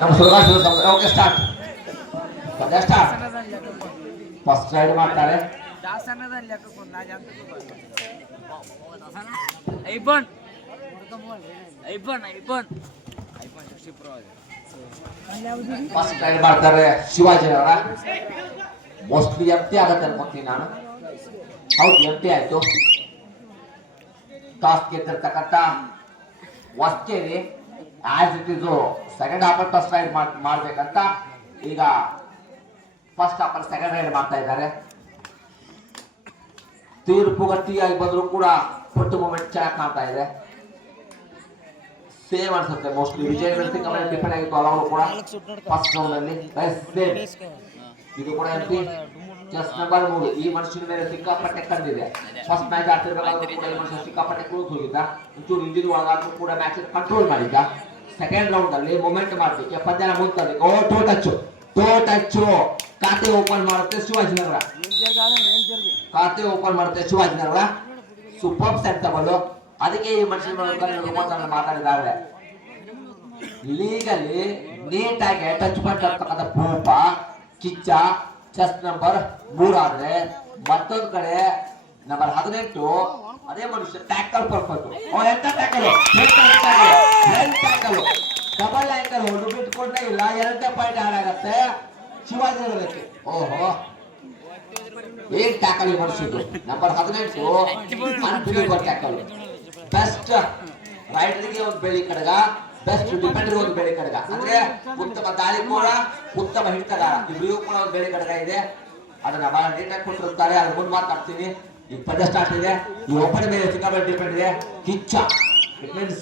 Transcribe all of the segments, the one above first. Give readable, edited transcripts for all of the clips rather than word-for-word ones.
ನಮ್ಮ ಸುರಗಾಶ್ okay start start first raid ಮಾಡ್ತಾರೆ ಫಸ್ಟ್ ರೈಡ್ ಮಾಡ್ತಾರೆ ಶಿವಾಜಿನವರ ಮೋಸ್ಟ್ಲಿ ಎಂಟಿ ಆಗತ್ತೆ ಅನ್ಕೊಂತೀನಿ ನಾನು ಹೌದು ಎಂಟಿ ಆಯ್ತು ಟಾಸ್ ಗೆದ್ದಿರ್ತಕ್ಕಂಥ Hoskeri as it is second half first raid ಮಾಡ್ಬೇಕಂತ ಈಗ ಫಸ್ಟ್ ಹಾಫ್ ಸೆಕೆಂಡ್ ರೈಡ್ ಮಾಡ್ತಾ ಇದ್ದಾರೆ ತೀರ್ಪು ಗಟ್ಟಿಯಾಗಿ ಬಂದ್ರು ಕೂಡ ಫುಟ್ ಮೂವ್ಮೆಂಟ್ ಚೆನ್ನಾಗಿ ಕಾಣ್ತಾ ಇದೆ ಸೇಮ್ ಅನ್ಸುತ್ತೆ ಮೋಸ್ಟ್ಲಿ ವಿಜಯ್ ಮೆಲ್ಸಿಂಗ್ ಅವರೇ ಡಿಫೆಂಡ್ ಆಗಿತ್ತು ಅವರು ಕೂಡ ಫಸ್ಟ್ ರೌಂಡ್ ಅಲ್ಲಿ ಸೇಮ್ ಇದು ಕೂಡ ಎಂಟಿ ಜಸ್ಟ್ ನಂಬರ್ 3 ಈ ಮನುಷ್ಯನ ಮೇಲೆ ಸಿಕ್ಕಾಪಟ್ಟೆ ಕಂಡಿದೆ ಫಸ್ಟ್ ಮ್ಯಾಚ್ ಆಡ್ತಿರ್ಬೇಕಾದ್ರೂ ಕೂಡ ಈ ಮನುಷ್ಯ ಸಿಕ್ಕಾಪಟ್ಟೆ ಕ್ಲೋಸ್ ಹೋಗಿದ್ದ ಒಂಚೂರು ಇಂಜಿನ್ ಒಳಗಾದ್ರೂ ಕೂಡ ಮ್ಯಾಚ್ ಕಂಟ್ರೋಲ್ ಮಾಡಿದ್ದ ಸೆಕೆಂಡ್ ರೌಂಡ್ ಅಲ್ಲಿ ಮೊಮೆಂಟ್ ಮಾಡ್ಲಿಕ್ಕೆ ಪಂದ್ಯನ ಮುಗ್ತದೆ ಓ ಟೋ ಟಚ್ ಖಾತೆ ಓಪನ್ ಮಾಡುತ್ತೆ ಶಿವಾಜಿನಗರ ಖಾತೆ ಓಪನ್ ಮಾಡುತ್ತೆ ಶಿವಾಜಿನಗರ ಸೂಪರ್ ಸೆಟ್ ತಗೊಳ್ಳು ಅದಕ್ಕೆ ಈ ಮನುಷ್ಯನ ಮಾತಾಡಿದ್ದಾರೆ ಲೀಗಲಿ ನೀಟಾಗಿ ಟಚ್ ಮಾಡಿರ್ತಕ್ಕಂಥ ಭೂಪ ಕಿಚ್ಚ ಚೆಸ್ ನಂಬರ್ 3 ಆದ್ರೆ ಮತ್ತೊಂದು ಕಡೆ ನಂಬರ್ 18 ಅದೇ ಮನುಷ್ಯ ಟ್ಯಾಕಲ್ ಪರ್ಫೆಕ್ಟ್ ಎಂತ ಟ್ಯಾಕಲ್ ಡಬಲ್ ಆಂಕಲ್ ಹೊಡೆದು ಬಿಟ್ಕೊಂಡೇ ಇಲ್ಲ 2 ಪಾಯಿಂಟ್ ಹಾಳಾಗತ್ತೆ ಶಿವಾಜಿನಗರಕ್ಕೆ ಓಹೋ ಏನ್ ಟ್ಯಾಕಲ್ ಮನುಷ್ಯದ್ದು ನಂಬರ್ 18 ಅನ್ಬಿಲೀವಬಲ್ ಟ್ಯಾಕಲ್ ಬೆಸ್ಟ್ ರೈಡರ್ಗೆ ಒಂದು ಬೆಳಿ ಕಡಗ ಬೆಸ್ಟ್ ಡಿಫೆಂಡರ್ ಒಂದು ಬೆಳಿ ಕಡಗ ಅಂದ್ರೆ ಉತ್ತಮ ದಾಳಿಕೋರ ಉತ್ತಮ ಹಿಡಿತಗಾರ ಇಬ್ಬರಿಗೂ ಕೂಡ ಒಂದು ಬೆಳಿ ಕಡಗ ಇದೆ ಅದನ್ನ ಬಹಳ ನೀಟಾಗಿ ಕೊಟ್ಟಿರುತ್ತಾರೆ ಅದ್ರ ಮುಂದೆ ಮಾತಾಡ್ತೀನಿ ಈಗ ಪದ್ಯ ಸ್ಟಾರ್ಟ್ ಇದೆ ಈ ಒಬ್ಬನ ಮೇಲೆ ಸಿಕ್ಕಾಪಟ್ಟೆ ಡಿಫೆಂಡ್ ಇದೆ Kiccha it means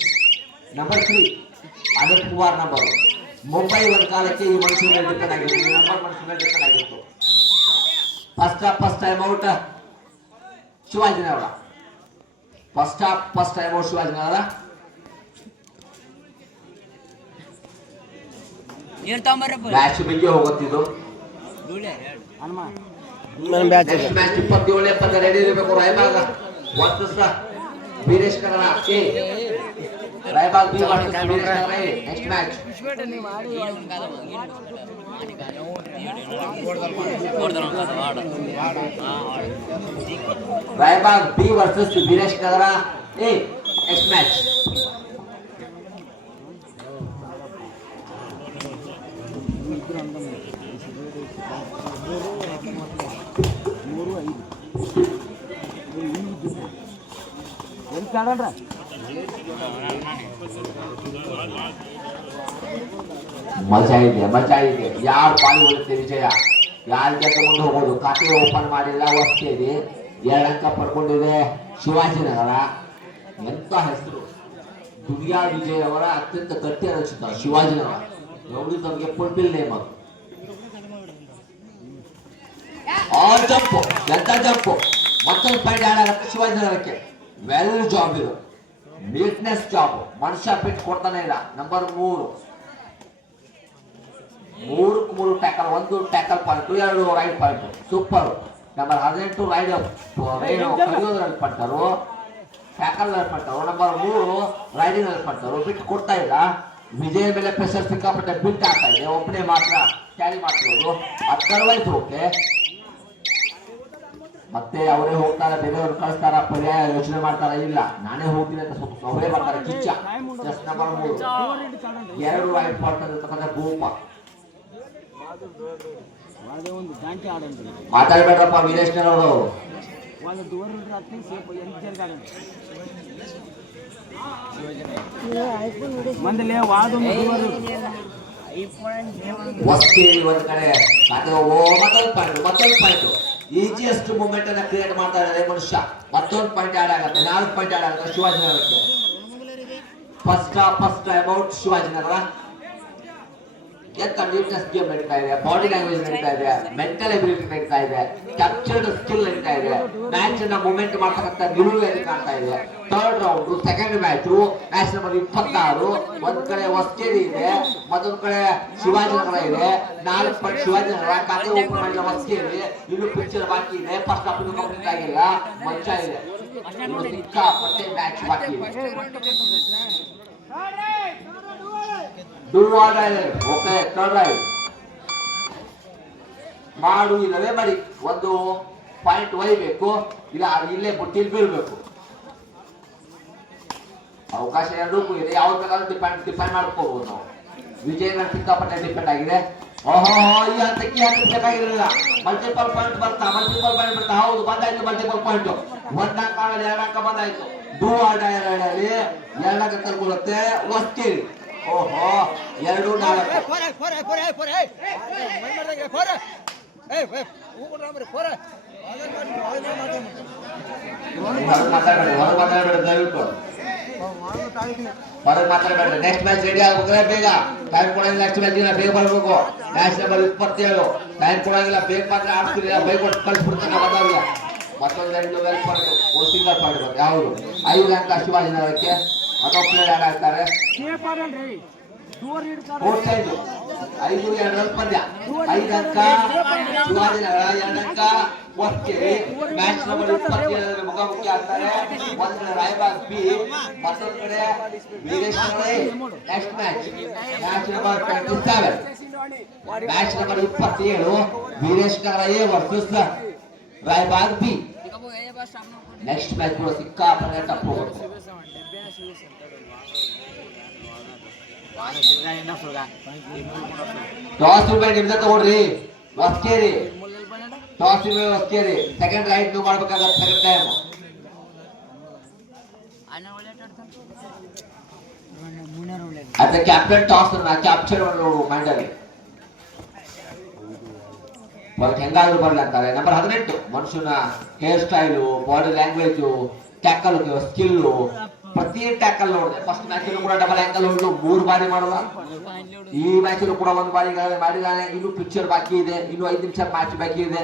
number 3 Anil Kumar number Mumbai ಒಂದು ಕಾಲಕ್ಕೆ ಈ ಮನುಷ್ಯನ ಮೇಲೆ ಡಿಪೆಂಡ್ ಆಗಿತ್ತು ಈ ನಂಬರ್ ಮನುಷ್ಯನ ಮೇಲೆ ಡಿಪೆಂಡ್ ಆಗಿತ್ತು first time out Shivajinagar first time out Shivajinagar match ಬಿಗಿ ಹೋಗುತ್ತಿದ್ದು ಮ್ಯಾಚ್ 27 ರೆಡಿ ಇರಬೇಕು Raybag versus Veeresh Kannada A Raybag B versus Veeresh Kannada A next match Raybag B versus Veeresh Kannada A next match ಮಜಾ ಇದೆ ಯಾರು ಪಾಲಿ ಬರುತ್ತೆ ವಿಜಯ ಯಾರ ಜೊತೆ ಮುಂದೆ ಹೋಗೋದು ಖಾತೆ ಓಪನ್ ಮಾಡಿಲ್ಲ ಹೊಸ್ಕೇರಿ 2 ಅಂಕ ಪಡ್ಕೊಂಡಿದೆ ಶಿವಾಜಿನಗರ ಎಂತ ಹೆಸರು ದುನಿಯಾ ವಿಜಯ್ ಅವರ ಅತ್ಯಂತ ಗಟ್ಟಿ ರಚಿತ ಶಿವಾಜಿನಗರ ನೋಡಿದವರಿಗೆ ಫುಲ್ಫಿಲ್ ನೇಮ್ ಅದು ಜಂಪು ಎಂತ ಜಂಪು ಮತ್ತೊಂದು ಪಾಯಿಂಟ್ ಆಡಾಗುತ್ತೆ ಶಿವಾಜಿನಗರಕ್ಕೆ ವೆಲ್ ಜಾಬ್ ಇದು ನೀಟ್ನೆಸ್ ಜಾಬ್ ಮನುಷ್ಯ ಬಿಟ್ಟು ಕೊಡ್ತಾನೆ ಇಲ್ಲ number 3 tackle 1 tackle point 2 right point super number 18 raid ಕಲಿಯೋದ್ರಲ್ಲಿ ಪಟ್ಟರು ಟ್ಯಾಕಲ್ ಪಟ್ಟರು ನಂಬರ್ 3 ರೈಡಿಂಗ್ ಅಲ್ಲಿ ಪಟ್ಟರು ಬಿಟ್ಟು ಕೊಡ್ತಾ ಇಲ್ಲ ವಿಜಯ್ ಮೇಲೆ ಪ್ರೆಷರ್ ಸಿಕ್ಕಾಪಟ್ಟೆ ಬಿಟ್ಟು ಆಗ್ತಾ ಇದೆ ಒಬ್ಬನೇ ಮಾತ್ರ ಕ್ಯಾರಿ ಮಾಡ್ತಿರೋದು ಅದರ್ವೈಸ್ ಓಕೆ ಮತ್ತೆ ಅವರೇ ಹೋಗ್ತಾರ ಬೇರೆಯವ್ರು ಕಳಿಸ್ತಾರ ಪರ್ಯಾಯ ಯೋಚನೆ ಮಾಡ್ತಾರ ಇಲ್ಲ ನಾನೇ ಹೋಗ್ತೀನಿ ಅಂತ ಅವರೇ ಬರ್ತಾರೆ ಕಿಚ್ಚ ಜಸ್ಟ್ ನಂಬರ್ 3 2 ರೈಟ್ ಮಾಡ್ತಾ ಭೂಪ ಮಾತಾಡ್ಬೇಡ್ರಪ್ಪ ವೀರೇಶ್ನವರು ಹೊಸ್ಕೇರಿ ಒಂದ್ ಕಡೆ ಮತ್ತೊಂದು ಪಾಯಿಂಟ್ ಈಜಿಯೆಸ್ಟ್ ಮೂವ್ಮೆಂಟ್ ಅನ್ನ ಕ್ರಿಯೇಟ್ ಮಾಡ್ತಾ ಇದ್ದಾರೆ ಮನುಷ್ಯ ಮತ್ತೊಂದು ಪಾಯಿಂಟ್ ಆಡ್ ಆಗುತ್ತೆ 4 ಪಾಯಿಂಟ್ ಆಡ್ ಆಗುತ್ತೆ ಶಿವಾಜಿನಗರಕ್ಕೆ ಫಸ್ಟ್ ಟೈಮ್ ಔಟ್ ಶಿವಾಜಿನಗರ ಎಂತ ನೀಟ್ನೆಸ್ ಗೇಮ್ ನಡೀತಾ ಇದೆ ಬಾಡಿ ಲ್ಯಾಂಗ್ವೇಜ್ ನಡೀತಾ ಇದೆ ಮೆಂಟಲ್ ಎಬಿಲಿಟಿ ನಡೀತಾ ಇದೆ ಕ್ಯಾಪ್ಚರ್ಡ್ ಸ್ಕಿಲ್ ನಡೀತಾ ಇದೆ ಮ್ಯಾಚ್ ಅನ್ನ ಮೂವ್ಮೆಂಟ್ ಮಾಡ್ತಕ್ಕಂಥ ನಿಲುವು ಎಲ್ಲಿ ಕಾಣ್ತಾ ಇದೆ third round second match number 26 ಒಂದ್ ಕಡೆ ಹೊಸ್ಕೇರಿ ಇದೆ ಮತ್ತೊಂದ್ ಕಡೆ ಶಿವಾಜಿನಗರ ಇದೆ 4 ಪಾಯಿಂಟ್ ಶಿವಾಜಿನಗರ ಖಾತೆ ಓಪನ್ ಮಾಡಿದ ಹೊಸ್ಕೇರಿ ಇನ್ನು ಪಿಕ್ಚರ್ ಬಾಕಿ ಇದೆ ಫಸ್ಟ್ ಹಾಫ್ ಕಂಪ್ಲೀಟ್ ಆಗಿಲ್ಲ ಮಂಚ ಇದೆ ಸಿಕ್ಕಾಪಟ್ಟೆ ಮ್ಯಾಚ್ ಬಾಕಿ ಇದೆ do or die okay third right ಮಾಡು ಇಲ್ಲವೇ ಮಾಡಿ ಒಂದು ಪಾಯಿಂಟ್ ಒಯ್ಬೇಕು ಇಲ್ಲ ಇಲ್ಲೇ ಬುಟ್ಟಿಲ್ ಬೀಳ್ಬೇಕು ಅವಕಾಶ ಎರಡಕ್ಕೂ ಇದೆ ಯಾವ್ದು ಬೇಕಾದ್ರೂ ಡಿಪೆಂಡ್ ಮಾಡ್ಕೋಬಹುದು ನಾವು ವಿಜಯನ ಸಿಕ್ಕಾಪಟ್ಟೆ ಡಿಪೆಂಡ್ ಆಗಿದೆ ಓಹೋ ಈ ಹಂತಕ್ಕೆ ಬೇಕಾಗಿರಲಿಲ್ಲ ಮಲ್ಟಿಪಲ್ ಪಾಯಿಂಟ್ ಬರ್ತಾ ಹೌದು ಬಂದಾಯ್ತು ಮಲ್ಟಿಪಲ್ ಪಾಯಿಂಟ್ ಒಂದ್ ಅಂಕ ಎರಡು ಅಂಕ ಬಂದಾಯ್ತು ಡೂ ಆರ್ ಡೈ ಅಲ್ಲಿ ಎರಡು ಅಂಕ ಕಲ್ಕೊಳ್ಳುತ್ತೆ ಹೊಸ್ಕೇರಿ ಓಹೋ 2-4 ದಯವಿಟ್ಟು ಹೊರಗೆ ಮಾತಾಡಬೇಡ ನೆಕ್ಸ್ಟ್ ಮ್ಯಾಚ್ ರೆಡಿ ಆಗ್ಬೇಕಂದ್ರೆ ಬೇಗ ಟೈಮ್ ಕೊಡಂಗಿಲ್ಲ ನೆಕ್ಸ್ಟ್ ಮ್ಯಾಚ್ ಬೇಗ ಬರ್ಬೇಕು ಮ್ಯಾಚ್ ನಂಬರ್ 27 ಟೈಮ್ ಕೊಡಂಗಿಲ್ಲ ಬೇಗ ಮಾತ್ರ ಆಡ್ತಿಲ್ಲ ಬೈಕ್ ಕೊಟ್ಟು ಕಳಿಸ್ಬಿಡ್ತಾನೆ ಬಂದವ್ರಿಗೆ ಮತ್ತೊಂದು ಎರಡು ವೆಲ್ ಪಾಯಿಂಟ್ ಸಿಂಗಲ್ ಪಾಯಿಂಟ್ ಬರುತ್ತೆ ಯಾವುದು 5 ಅಂಕ ಶಿವಾಜಿನಗರಕ್ಕೆ ಮತ್ತೊಬ್ಬ ಪ್ಲೇಯರ್ ಯಾರು ಆಗ್ತಾರೆ 5-2 ಪಂದ್ಯ 5 ಅಂಕ ಶಿವಾಜಿನಗರ 2 ಅಂಕ ಹೊಸ್ಕೇರಿ ಮ್ಯಾಚ್ ನಂಬರ್ 27 ಮುಖಾಮುಖಿ ಆಗ್ತಾರೆ ಒಂದ್ ಕಡೆ ರಾಯಬಾಗ್ ಬಿ ಮತ್ತೊಂದು ಕಡೆ Veereshwara next match number 27 match number 27 Veereshwara A versus Raybag B next match ಕೂಡ ಸಿಕ್ಕಾಪಟ್ಟೆ ಟಫ್ ಹೋಗುತ್ತೆ ಟಾಸ್ ನಿಮ್ದ ತಗೊಳ್ರಿ Hoskeri toss Hoskeri second right ನೀವು ಮಾಡ್ಬೇಕಾಗತ್ತೆ ಸೆಕೆಂಡ್ ಟೈಮ್ ಅದ ಕ್ಯಾಪ್ಟನ್ ಟಾಸ್ ಕ್ಯಾಪ್ಚರ್ ಮೈಂಡಲ್ಲಿ ಹೆಂಗಾದ್ರೂ ಬರ್ಲಿ ಅಂತಾರೆ ನಂಬರ್ 18 ಮನುಷ್ಯನ hairstyle body language tackle skill ಪ್ರತಿ ಟ್ಯಾಕಲ್ ನೋಡಿದೆ ಫಸ್ಟ್ ಮ್ಯಾಚ್ ಕೂಡ ಡಬಲ್ ಆಂಕಲ್ ಹೊಡೆದು 3 ಬಾರಿ ಮಾಡಲ್ಲ ಈ ಮ್ಯಾಚ್ ಕೂಡ 1 ಬಾರಿ ಮಾಡಿದಾನೆ ಇನ್ನು ಪಿಕ್ಚರ್ ಬಾಕಿ ಇದೆ ಇನ್ನು 5 ನಿಮಿಷ ಮ್ಯಾಚ್ ಬಾಕಿ ಇದೆ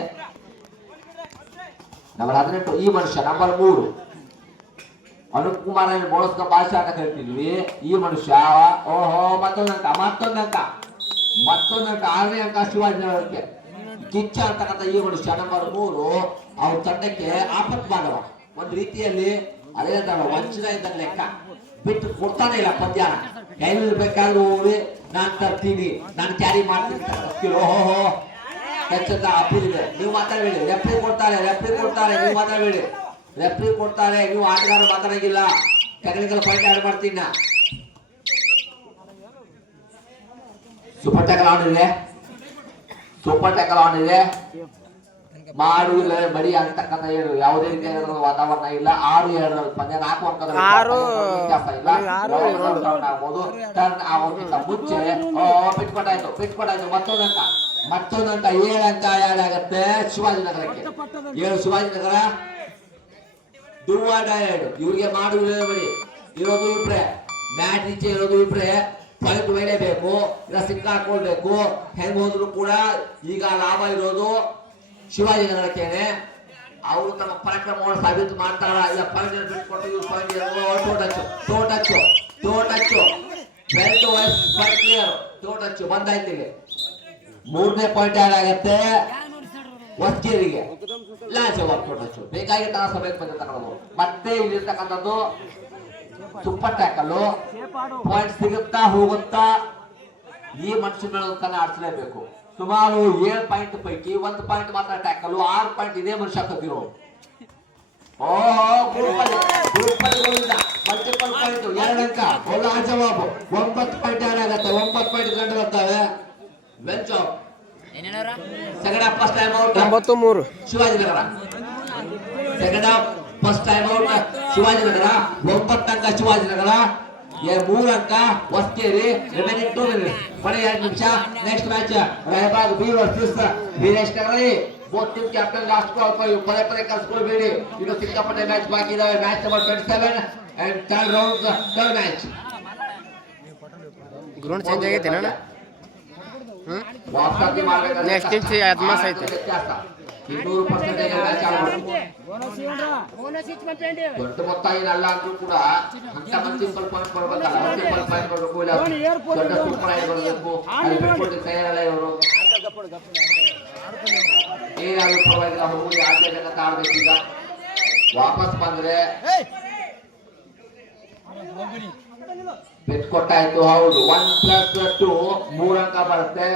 ನಂಬರ್ 18 ಈ ಮನುಷ್ಯ ನಂಬರ್ 3 ಅನುಪ್ ಕುಮಾರ್ ಬೋಳಸ್ಕ ಭಾಷೆ ಅಂತ ಹೇಳ್ತಿದ್ವಿ ಈ ಮನುಷ್ಯ ಓಹೋ ಮತ್ತೊಂದು ಅಂಕ 6ನೇ ಅಂಕ ಶಿವಾಜಿನಗರಕ್ಕೆ ಕಿಚ್ಚ ಅಂತಕ್ಕಂಥ ಈ ಮನುಷ್ಯ ನಂಬರ್ 3 ಅವ್ರ ತಂಡಕ್ಕೆ ಆಪತ್ ಮಾಡುವ ಒಂದು ರೀತಿಯಲ್ಲಿ ಅದೇ ವಂಚನ ಇದ್ದಂಗೆ ಲೆಕ್ಕ ಬಿಟ್ಟು ಕೊಡ್ತಾನೆ ಇಲ್ಲ ಪದ್ಯಾನ ಕೈಲಿ ಬೇಕಾದ್ರೂ ಹೋಗಿ ನಾನ್ ತರ್ತೀನಿ ನಾನು ಕ್ಯಾರಿ ಮಾಡ್ತೀನಿ ಓಹೋ ಹೆಚ್ಚಂತ ಅಪ್ಪಿದೆ ನೀವು ಮಾತಾಡಬೇಡಿ ರೆಫ್ರಿ ಕೊಡ್ತಾರೆ ನೀವು ಮಾತಾಡಬೇಡಿ ರೆಫ್ರಿ ಕೊಡ್ತಾರೆ ನೀವು ಆಟಗಾರ ಮಾತಾಡಂಗಿಲ್ಲ ಟೆಕ್ನಿಕಲ್ ಪಾಯಿಂಟ್ ಆಡ್ ಮಾಡ್ತೀನಿ ನಾ ಸೂಪರ್ ಟ್ಯಾಕಲ್ ಆನ್ ಇದೆ ಮಾಡು ಇಲ್ಲ ಬಡಿ ಅಂತಕ್ಕಂಥ ಏನು ಯಾವುದೇ ರೀತಿಯಾದ ವಾತಾವರಣ ಇಲ್ಲ 6-2 ಪಂದ್ಯ 4 ಅಂಕದ ವ್ಯತ್ಯಾಸ ಇಲ್ಲ ಆಗ್ಬೋದು ಟರ್ನ್ ಆಗೋಕ್ಕಿಂತ ಮುಂಚೆ ಬಿಟ್ಕೊಟ್ಟಾಯ್ತು ಮತ್ತೊಂದು ಅಂಕ 7 ಅಂಕ ಆ್ಯಡ್ ಆಗುತ್ತೆ ಶಿವಾಜಿನಗರಕ್ಕೆ 7 ಶಿವಾಜಿನಗರ ಡೂ ಆರ್ ಡೈ ಇವ್ರಿಗೆ ಮಾಡು ಇಲ್ಲ ಬಡಿ ಇರೋದು ಇಬ್ರೆ ಮ್ಯಾಚ್ ಈಚೆ ಇರೋದು ಇಬ್ರೆ ಪಾಯಿಂಟ್ ಒಯ್ಯಲೇಬೇಕು ಇಲ್ಲ ಸಿಕ್ಕಾಕೊಳ್ಬೇಕು ಹೆಂಗ್ ಹೋದ್ರು ಕೂಡ ಈಗ ಲಾಭ ಇರೋದು ಶಿವಾಜಿನಗರಕ್ಕೇನೆ ಅವರು ತಮ್ಮ ಪರಾಕ್ರಮವನ್ನು ಸಾಬೀತು ಮಾಡ್ತಾರ ಇಲ್ಲ ಪಾಯಿಂಟ್ ಬಿಟ್ಕೊಟ್ಟು ಇವ್ರು ಪಾಯಿಂಟ್ ಬಂದಾಯ್ತು ಇಲ್ಲಿ 3ನೇ ಪಾಯಿಂಟ್ ಆಡ್ ಆಗತ್ತೆ ಹೊಸ್ಕೇರಿಗೆ ಟೋಟಚ್ಚು ಬೇಕಾಗಿ ತರ ಸಭೆಗೆ ಬಂದಿರ್ತಕ್ಕಂಥದ್ದು ಮತ್ತೆ ಇಲ್ಲಿರ್ತಕ್ಕಂಥದ್ದು ಸೂಪರ್ ಟ್ಯಾಕಲ್ಲು ಪಾಯಿಂಟ್ ಸಿಗುತ್ತಾ ಹೋಗುತ್ತಾ ಈ ಮನುಷ್ಯನ ಆಡಿಸಲೇಬೇಕು ಸುಮಾರು 7 ಪಾಯಿಂಟ್ ಪೈಕಿ 1 ಪಾಯಿಂಟ್ ಮಾತ್ರ ಟ್ಯಾಕಲ್ 6 ಪಾಯಿಂಟ್ ಇದೇ ಮನುಷ್ಯ ಕತ್ತಿರೋ ಮಲ್ಟಿಪಲ್ ಪಾಯಿಂಟ್ 2 ಅಂಕ ಒಳ್ಳೆ ಜವಾಬು 9 ಪಾಯಿಂಟ್ ಆಗತ್ತೆ 9 ಪಾಯಿಂಟ್ ಗಂಟೆ ಬರ್ತವೆ well job second half first time out 93 Shivajinagar second half first time out Shivajinagar 9 ಅಂಕ ಶಿವಾಜಿನಗರ 3 ಅಂಕ ಹೊಸ್ಕೇರಿ ರಿಮೈನಿಂಗ್ 2 ಮಿನಿಟ್ಸ್ ಬರೀ 2 ನಿಮಿಷ next match Raybag B versus Veereshwara both team captain last call ಪದೇ ಕಲ್ಸ್ಕೊಳ್ಬೇಡಿ ಇನ್ನು ಸಿಕ್ಕಾಪಟ್ಟೆ ಮ್ಯಾಚ್ ಬಾಕಿ ಇದಾವೆ match number 27 and third round third match ground change ಆಗೈತೆ ಅಣ್ಣ ನೆಕ್ಸ್ಟ್ ಟೀಮ್ ಅದ್ಮಾಸ್ ಐತೆ 200% ಮ್ಯಾಚ್ ಆಡಬಹುದು ದೊಡ್ಡ ಮೊತ್ತ ಏನಲ್ಲ ಅಂದ್ರೂ ಕೂಡ ಅಂತ ಮಲ್ಟಿಪಲ್ ಪಾಯಿಂಟ್ ಕೊಡ್ಬೇಕಲ್ಲ ಮಲ್ಟಿಪಲ್ ಪಾಯಿಂಟ್ ಕೊಡಬೇಕು ಇಲ್ಲ ದೊಡ್ಡ ಸೂಪರ್ ಆಗಿ ಬರಬೇಕು ಅಲ್ಲಿ ಬಿಟ್ಕೊಟ್ಟು ತಯಾರಲ್ಲ ಇವರು ಏನಾದ್ರು ಪರವಾಗಿಲ್ಲ ಹೋಗಿ ಆಡ್ಬೇಕಂತ ಆಡ್ಬೇಕೀಗ ವಾಪಸ್ ಬಂದ್ರೆ ಬೆಟ್ ಕೊಟ್ಟಾಯ್ತು. ಹೌದು, 1+2 3 ಅಂಕ ಬರುತ್ತೆ,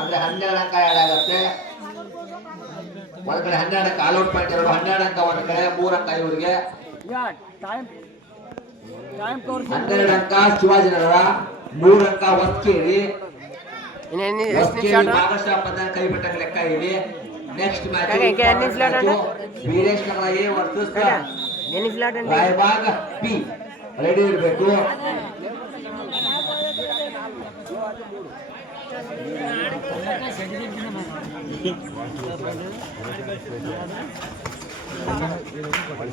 ಅಂದ್ರೆ 12 ಅಂಕ ಆಡ್ ಆಗುತ್ತೆ. ಒಂದ್ ಕಡೆ 12 ಅಂಕ ಆಲ್ಔಟ್ ಪಾಯಿಂಟ್ ಇರೋದು, 12 ಅಂಕ ಒಂದ್ ಕಡೆ, 3 ಅಂಕ ಇವರಿಗೆ. 12 ಅಂಕ ಶಿವಾಜಿನಗರ, 3 ಅಂಕ ಹೊಸಕೇರಿ. ಹೊಸಕೇರಿ ಭಾಗಶಃ ಪದ ಕೈ ಬಿಟ್ಟ ಲೆಕ್ಕ ಇಲ್ಲಿ. Next match Veeresh Nagar A versus Raybag B. Ready ಇರಬೇಕು.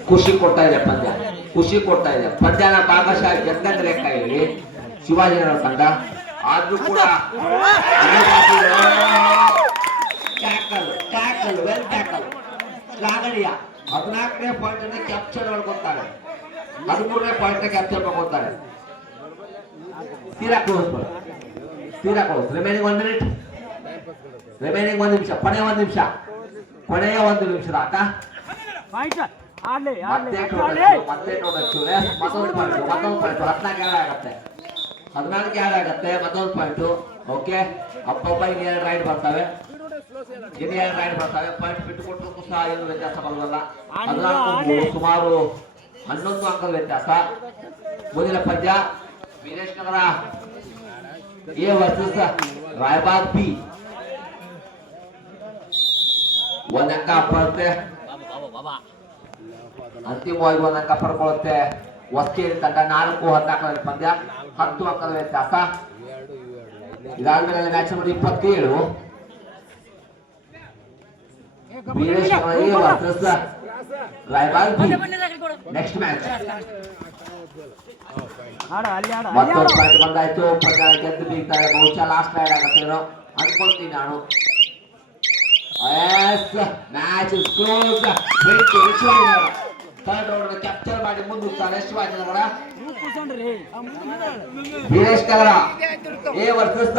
ಖುಷಿ ಕೊಡ್ತಾ ಇದೆ ಪಂದ್ಯ, ಖುಷಿ ಕೊಡ್ತಾ ಇದೆ ಪಂದ್ಯನ ಭಾಗಶಃ ಗೆದ್ದಂತ ಲೆಕ್ಕ ಇಲ್ಲಿ ಶಿವಾಜಿನಗರ ತಂಡ. ಆದ್ರೂ ಕೂಡ ಟ್ಯಾಕಲ್ ಟ್ಯಾಕಲ್ ವೆಲ್ ಟ್ಯಾಕಲ್ ಶ್ಲಾಘನೀಯ. 14ನೇ ಪಾಯಿಂಟ್ ಅನ್ನು ಕ್ಯಾಪ್ಚರ್ ಮಾಡ್ಕೊತಾರೆ, 13ನೇ ಪಾಯಿಂಟ್ ಕ್ಯಾಪ್ಚರ್ ಮಾಡ್ಕೊತಾರೆ. ತೀರಾ ಕ್ಲೋಸ್, ತೀರಾ ಕ್ಲೋಸ್. ರಿಮೈನಿಂಗ್ 1 ಮಿನಿಟ್, ರಿಮೈನಿಂಗ್ 1 ನಿಮಿಷ, ಕೊನೆಯ 1 ನಿಮಿಷ, ಕೊನೆಯ 1 ನಿಮಿಷದ ಆಟ. ಮತ್ತೆ ಮತ್ತೊಂದು ಪಾಯಿಂಟ್ 14 ಆಗುತ್ತೆ, 14 ಆಗುತ್ತೆ, ಮತ್ತೊಂದು ಪಾಯಿಂಟ್. ಓಕೆ, ಅಪ್ಪೊಬ್ಬ ಇನ್ನು 2 ರೈಡ್ ಬರ್ತವೆ, ಇನ್ನು 2 ರೈಡ್ ಬರ್ತವೆ. ಪಾಯಿಂಟ್ ಬಿಟ್ಟು ಕೊಟ್ಟರು ಸಹ ಏನು ವ್ಯತ್ಯಾಸ ಬರೋಲ್ಲ. 14 ಸುಮಾರು 11 ಅಂಕದ ವ್ಯತ್ಯಾಸ. ಮುಂದಿನ ಪಂದ್ಯ Veeresh Nagar A versus Raybag B. 1 ಅಂಕ ಬರುತ್ತೆ, ಅಂತಿಮವಾಗಿ 1 ಅಂಕ ಪಡ್ಕೊಳ್ಳುತ್ತೆ ಹೊಸಕೇರಿ ತಂಡ. 4-14 ಪಂದ್ಯ, 10 ಅಂಕದ ವ್ಯತ್ಯಾಸ. ಇದಾದ್ಮೇಲೆ match number 27 Veeresh Nagar A versus Raybag B. Next match ಮತ್ತೊಂದು ಪಾಯಿಂಟ್ ಬಂದಾಯ್ತು. ಪಂದ್ಯ ಗೆದ್ದು ಬೀಗ್ತಾರೆ, ಬಹುಶಃ ಲಾಸ್ಟ್ ರೈಡ್ ಆಗುತ್ತೇನೋ ಅನ್ಕೊಳ್ತೀನಿ ನಾನು. Match is close. Third round capture ಮಾಡಿ ಮುಂದುತ್ತಾರೆ Shivajinagar. Veeresh Nagar A versus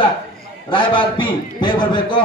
Raybag B. ಬೇಗ ಬರಬೇಕು.